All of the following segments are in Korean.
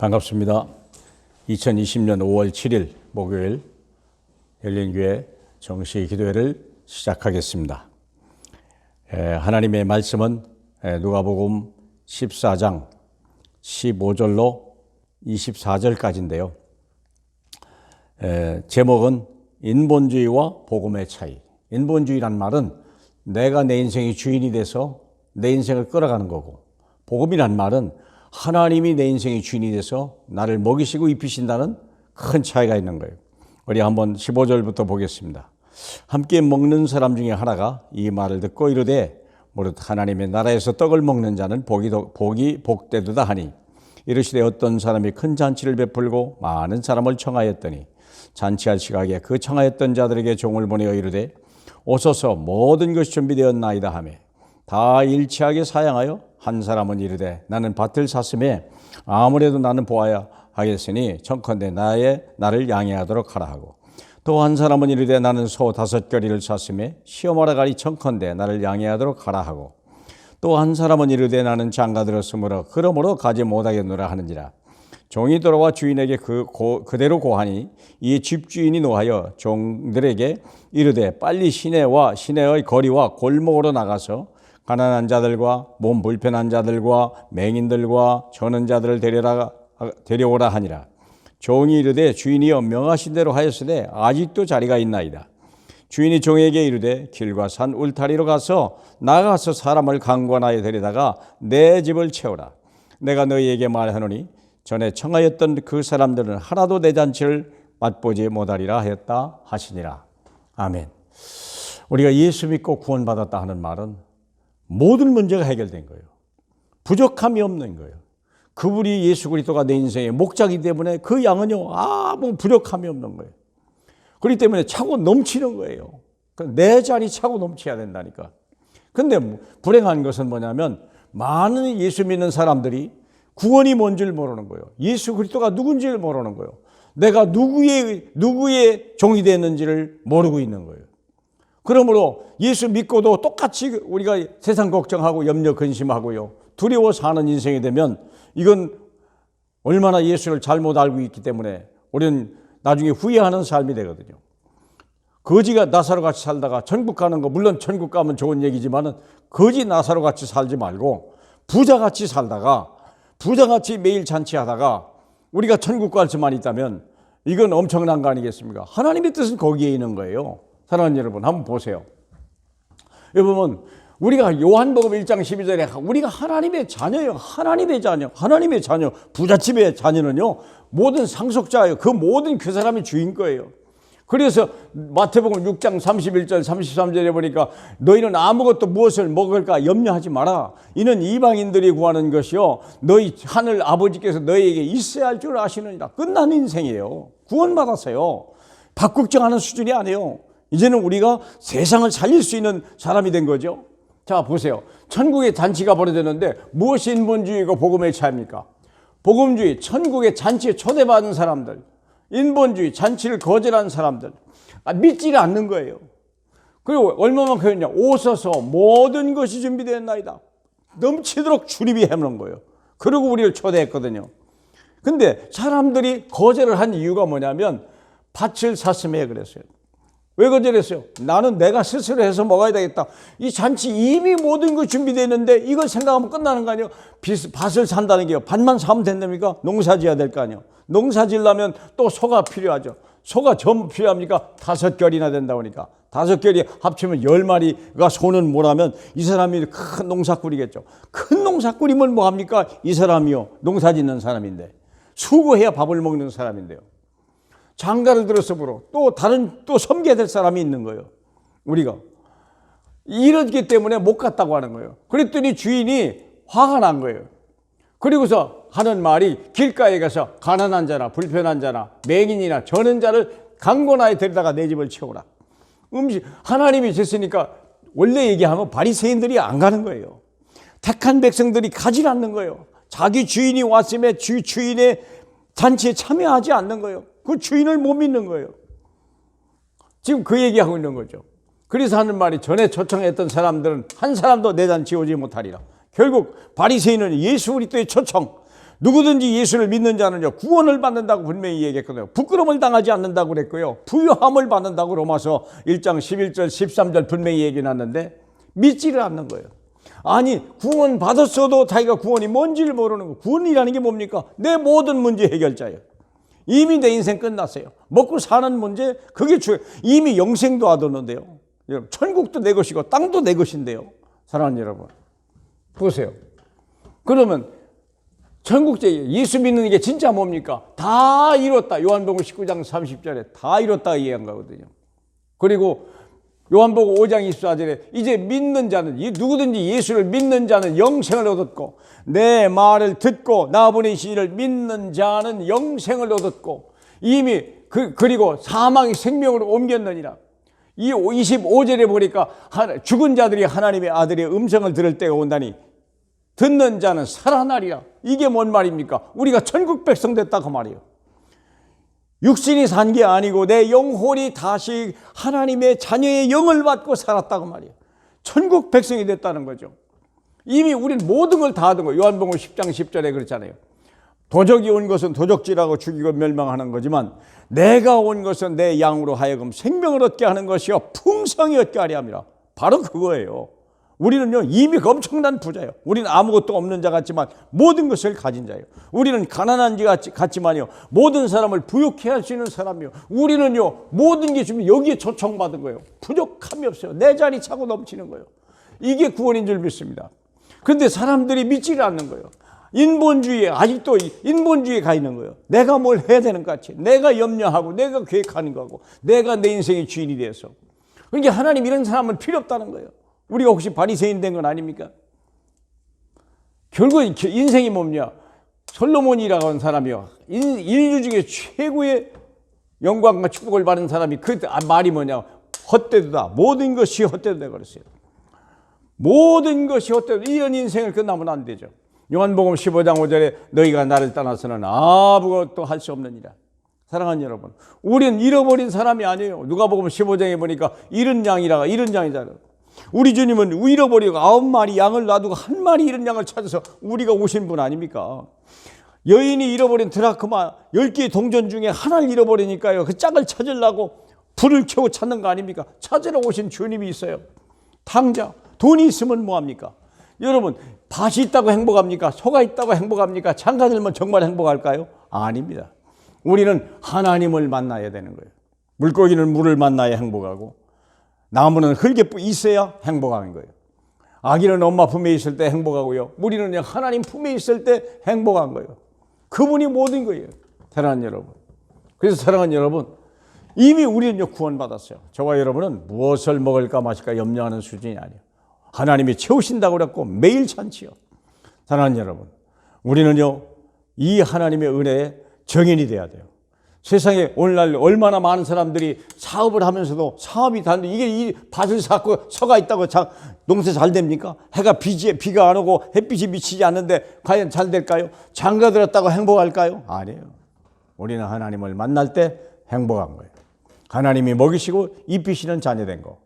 반갑습니다. 2020년 5월 7일 목요일 열린교회 정식 기도회를 시작하겠습니다. 하나님의 말씀은 누가복음 14장 15절로 24절까지인데요. 제목은 인본주의와 복음의 차이. 인본주의란 말은 내가 내 인생의 주인이 돼서 내 인생을 끌어가는 거고, 복음이란 말은 하나님이 내 인생의 주인이 돼서 나를 먹이시고 입히신다는 큰 차이가 있는 거예요. 우리 한번 15절부터 보겠습니다. 함께 먹는 사람 중에 하나가 이 말을 듣고 이르되 무릇 하나님의 나라에서 떡을 먹는 자는 복이 복되도다 하니, 이르시되 어떤 사람이 큰 잔치를 베풀고 많은 사람을 청하였더니 잔치할 시각에 그 청하였던 자들에게 종을 보내어 이르되 오소서 모든 것이 준비되었나이다 하며 다 일치하게 사양하여 한 사람은 이르되 나는 밭을 샀음에 아무래도 나는 보아야 하겠으니 청컨대 나를 양해하도록 하라 하고, 또 한 사람은 이르되 나는 소 5겨리를 샀음에 시험하러 가리 청컨대 나를 양해하도록 하라 하고, 또 한 사람은 이르되 나는 장가들었으므로 그러므로 가지 못하겠노라 하는지라. 종이 돌아와 주인에게 그대로 고하니 이 집주인이 노하여 종들에게 이르되 빨리 시내의 거리와 골목으로 나가서 가난한 자들과 몸 불편한 자들과 맹인들과 저는 자들을 데려오라 하니라. 종이 이르되 주인이여 명하신 대로 하였으되 아직도 자리가 있나이다. 주인이 종에게 이르되 길과 산 울타리로 나가서 사람을 강권하여 데려다가 내 집을 채우라. 내가 너희에게 말하노니 전에 청하였던 그 사람들은 하나도 내 잔치를 맛보지 못하리라 하였다 하시니라. 아멘. 우리가 예수 믿고 구원받았다 하는 말은 모든 문제가 해결된 거예요. 부족함이 없는 거예요. 그분이 예수 그리스도가 내 인생의 목자이기 때문에 그 양은요 아무 부족함이 없는 거예요. 그렇기 때문에 차고 넘치는 거예요. 내 잔이 차고 넘쳐야 된다니까. 근데 불행한 것은 뭐냐면 많은 예수 믿는 사람들이 구원이 뭔지를 모르는 거예요. 예수 그리스도가 누군지를 모르는 거예요. 내가 누구의 종이 됐는지를 모르고 있는 거예요. 그러므로 예수 믿고도 똑같이 우리가 세상 걱정하고 염려 근심하고요 두려워 사는 인생이 되면 이건 얼마나 예수를 잘못 알고 있기 때문에 우리는 나중에 후회하는 삶이 되거든요. 거지가 나사로같이 살다가 천국 가는 거, 물론 천국 가면 좋은 얘기지만은 거지 나사로같이 살지 말고 부자같이 살다가 부자같이 매일 잔치하다가 우리가 천국 갈 수만 있다면 이건 엄청난 거 아니겠습니까? 하나님의 뜻은 거기에 있는 거예요. 사랑하는 여러분, 한번 보세요. 여러분, 우리가 요한복음 1장 12절에 우리가 하나님의 자녀예요. 하나님의 자녀. 부잣집의 자녀는요 모든 상속자예요. 그 모든 그 사람이 주인 거예요. 그래서 마태복음 6장 31절 33절에 보니까 너희는 아무것도 무엇을 먹을까 염려하지 마라. 이는 이방인들이 구하는 것이요 너희 하늘 아버지께서 너희에게 있어야 할 줄 아시느니라. 끝난 인생이에요. 구원받았어요. 박국정하는 수준이 아니에요. 이제는 우리가 세상을 살릴 수 있는 사람이 된 거죠. 자, 보세요. 천국의 잔치가 벌어졌는데 무엇이 인본주의고 복음의 차이입니까? 복음주의, 천국의 잔치에 초대받은 사람들, 인본주의, 잔치를 거절한 사람들, 믿지를 않는 거예요. 그리고 얼마만큼 했냐? 오소서 모든 것이 준비되었나이다. 넘치도록 주님이 해놓은 거예요. 그리고 우리를 초대했거든요. 근데 사람들이 거절을 한 이유가 뭐냐면 밭을 샀음에 그랬어요. 왜 거절했어요? 나는 내가 스스로 해서 먹어야 되겠다. 이 잔치 이미 모든 거 준비되어 있는데 이걸 생각하면 끝나는 거 아니에요? 밭을 산다는 게요. 밭만 사면 된답니까? 농사 지어야 될 거 아니에요. 농사 지으려면 또 소가 필요하죠. 소가 전부 필요합니까? 5겨리나 된다고 하니까. 5겨리 합치면 10마리가 소는 뭐라면 이 사람이 큰 농사꾼이겠죠. 큰 농사꾼이면 뭐합니까? 이 사람이요. 농사 짓는 사람인데. 수고해야 밥을 먹는 사람인데요. 장가를 들었으므로 또 섬겨야 될 사람이 있는 거예요. 우리가 이러기 때문에 못 갔다고 하는 거예요. 그랬더니 주인이 화가 난 거예요. 그리고서 하는 말이 길가에 가서 가난한 자나 불편한 자나 맹인이나 저는 자를 강권하여 데려다가 내 집을 채우라. 하나님이 jes으니까 원래 얘기하면 바리새인들이 안 가는 거예요. 택한 백성들이 가지 않는 거예요. 자기 주인이 왔음에 주인의 잔치에 참여하지 않는 거예요. 그 주인을 못 믿는 거예요. 지금 그 얘기하고 있는 거죠. 그래서 하는 말이 전에 초청했던 사람들은 한 사람도 내 잔치에 오지 못하리라. 결국 바리새인은 예수 그리스도의 초청, 누구든지 예수를 믿는 자는요 구원을 받는다고 분명히 얘기했거든요. 부끄러움을 당하지 않는다고 그랬고요, 부유함을 받는다고 로마서 1장 11절 13절 분명히 얘기해놨는데 믿지를 않는 거예요. 아니, 구원 받았어도 자기가 구원이 뭔지를 모르는 거. 구원이라는 게 뭡니까? 내 모든 문제 해결자예요. 이미 내 인생 끝났어요. 먹고 사는 문제, 그게 이미 영생도 하던데요. 여러분, 천국도 내 것이고 땅도 내 것인데요. 사랑하는 여러분, 보세요. 그러면 천국제 예수 믿는 게 진짜 뭡니까? 다 이뤘다. 요한복음 19장 30절에 다 이뤘다 이해한 거거든요. 그리고 요한복음 5장 24절에 이제 믿는 자는, 누구든지 예수를 믿는 자는 영생을 얻었고 내 말을 듣고 나 보내신 이를 믿는 자는 영생을 얻었고 이미 그리고 사망이 생명으로 옮겼느니라. 이 25절에 보니까 죽은 자들이 하나님의 아들의 음성을 들을 때가 온다니 듣는 자는 살아나리라. 이게 뭔 말입니까? 우리가 천국 백성 됐다 그 말이에요. 육신이 산 게 아니고 내 영혼이 다시 하나님의 자녀의 영을 받고 살았다고 말이에요. 천국 백성이 됐다는 거죠. 이미 우리는 모든 걸 다 하던 거예요. 요한복음 10장 10절에 그렇잖아요. 도적이 온 것은 도적질하고 죽이고 멸망하는 거지만 내가 온 것은 내 양으로 하여금 생명을 얻게 하는 것이요 풍성히 얻게 하려 함이라. 바로 그거예요. 우리는요 이미 엄청난 부자예요. 우리는 아무것도 없는 자 같지만 모든 것을 가진 자예요. 우리는 가난한 자 같지만요 모든 사람을 부유케 할 수 있는 사람이요. 우리는요 모든 게 지금 여기에 초청받은 거예요. 부족함이 없어요. 내 자리 차고 넘치는 거예요. 이게 구원인 줄 믿습니다. 그런데 사람들이 믿지를 않는 거예요. 인본주의에, 아직도 인본주의에 가 있는 거예요. 내가 뭘 해야 되는 것 같이, 내가 염려하고 내가 계획하는 거고 내가 내 인생의 주인이 돼서. 그러니까 하나님 이런 사람은 필요 없다는 거예요. 우리가 혹시 바리새인 된 건 아닙니까? 결국 인생이 뭡냐? 솔로몬이라고 하는 사람이요, 인류 중에 최고의 영광과 축복을 받은 사람이 그 말이 뭐냐? 헛되도다. 모든 것이 헛되도다 그랬어요. 모든 것이 헛되도. 이런 인생을 끝나면 안 되죠. 요한복음 15장 5절에 너희가 나를 떠나서는 아무것도 할 수 없느니라. 사랑하는 여러분, 우리는 잃어버린 사람이 아니에요. 누가복음 15장에 보니까 잃은 양이잖아요. 우리 주님은 잃어버리고 9마리 양을 놔두고 1마리 잃은 양을 찾아서 우리가 오신 분 아닙니까? 여인이 잃어버린 드라크마 10개의 동전 중에 하나를 잃어버리니까요 그 짝을 찾으려고 불을 켜고 찾는 거 아닙니까? 찾으러 오신 주님이 있어요. 탕자, 돈이 있으면 뭐합니까? 여러분, 밭이 있다고 행복합니까? 소가 있다고 행복합니까? 장가 들면 정말 행복할까요? 아닙니다. 우리는 하나님을 만나야 되는 거예요. 물고기는 물을 만나야 행복하고 나무는 흙에 있어야 행복한 거예요. 아기는 엄마 품에 있을 때 행복하고요, 우리는 하나님 품에 있을 때 행복한 거예요. 그분이 모든 거예요. 사랑하는 여러분, 그래서 사랑하는 여러분, 이미 우리는 구원받았어요. 저와 여러분은 무엇을 먹을까 마실까 염려하는 수준이 아니에요. 하나님이 채우신다고 그랬고 매일 찬치요. 사랑하는 여러분, 우리는요 이 하나님의 은혜에 정인이 돼야 돼요. 세상에 오늘날 얼마나 많은 사람들이 사업을 하면서도 사업이 다, 이게 이 밭을 쌓고 서가 있다고 농사 잘 됩니까? 비가 안 오고 햇빛이 비치지 않는데 과연 잘 될까요? 장가 들었다고 행복할까요? 아니에요. 우리는 하나님을 만날 때 행복한 거예요. 하나님이 먹이시고 입히시는 자녀된 거,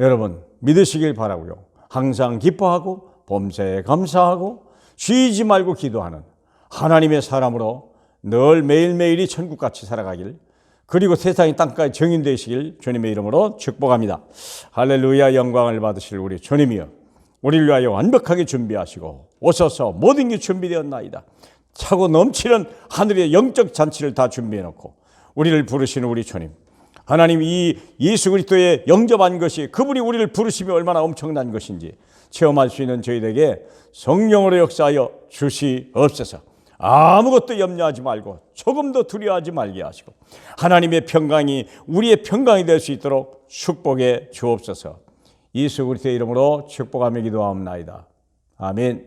여러분 믿으시길 바라고요. 항상 기뻐하고 범사에 감사하고 쉬지 말고 기도하는 하나님의 사람으로 늘 매일매일이 천국같이 살아가길, 그리고 세상이 땅까지 정인되시길 주님의 이름으로 축복합니다. 할렐루야. 영광을 받으실 우리 주님이여, 우리를 위하여 완벽하게 준비하시고 오셔서 모든 게 준비되었나이다. 차고 넘치는 하늘의 영적 잔치를 다 준비해놓고 우리를 부르시는 우리 주님, 하나님 이 예수 그리스도의 영접한 것이, 그분이 우리를 부르심이 얼마나 엄청난 것인지 체험할 수 있는 저희에게 성령으로 역사하여 주시옵소서. 아무것도 염려하지 말고 조금도 두려워하지 말게 하시고 하나님의 평강이 우리의 평강이 될 수 있도록 축복해 주옵소서. 예수 그리스도의 이름으로 축복하며 기도하옵나이다. 아멘.